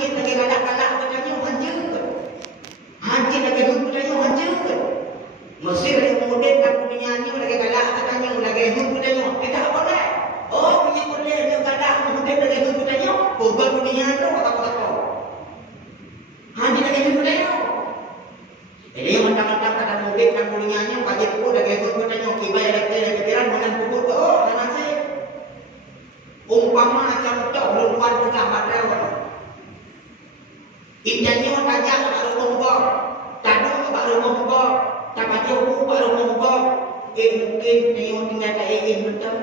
hancur lagi galak-galak katanya hancur. Hancur lagi hidup katanya hancur. Mesir yang kemudian tak punya ni lagi galak katanya lagi hidup katanya. Tak boleh. Oh punya boleh dia galak kemudian lagi hidup katanya. Bukan punya tu kata-kata. Hancur lagi hidup katanya. Jadi yang mentang-mentang kata murid dan punya ni pagi pukul lagi hidup katanya. Kibai lagi pikiran dengan pukul tu. Oh nanti umpama macam tu belum luar tengah madrasah. Injanya tajak baru mongkok. Tadu baru mongkok. Tak baca buku baru mongkok. Mungkin tengok tinggal tak betul.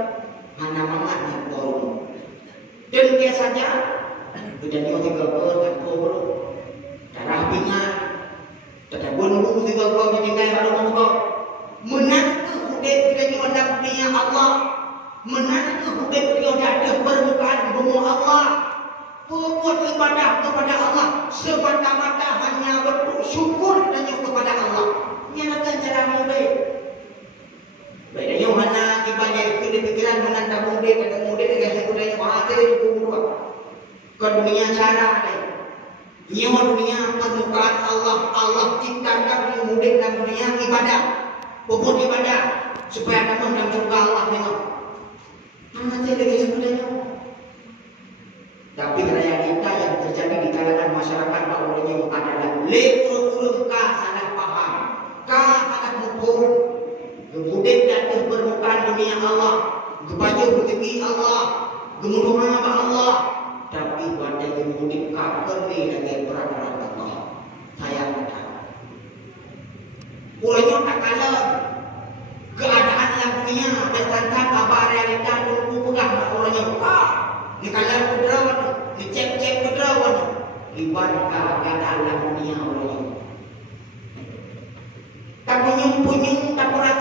Mana mamat ni baru. Demikian saja. Jadi orang tiga kan baru. Darah pingat. Tak bunuh tiga tinggal baru mongkok. Menang ke hudib kita ni dalam dunia Allah. Menang ke hudib kita ada permukaan bumi Allah. Berbuat ibadah kepada Allah semata-mata hanya bersyukur hanya kepada Allah. Ini adalah cara mudah. Baik, yang mana ibadah itu dipikiran menanda mudah kata mudah dengan sebenarnya bahasa itu dua. Ke dunia cara ada. Nyawa dunia permukaan Allah, Allah ciptakan mudah dalam dunia ibadah. Berbuat ibadah supaya kamu dalam surga Allah tengok. Nanti lagi sebenarnya. Tapi realita yang terjadi di kalangan masyarakat bawahnya adalah lektur salah paham, salah mengukur, kemudian datang permukaan dunia Allah, kebaca rezeki Allah, kemuduhan Allah, tapi pada kemudian kapan dengan peraturan Allah. Saya kata, ulangnya tak kalah keadaan yang dunia bertentang apa realita tunggu pegang orangnya di kalangan perawan, dicek-cek perawan, ibarat keadaan dalam dunia orang. Tak punyung, tak pernah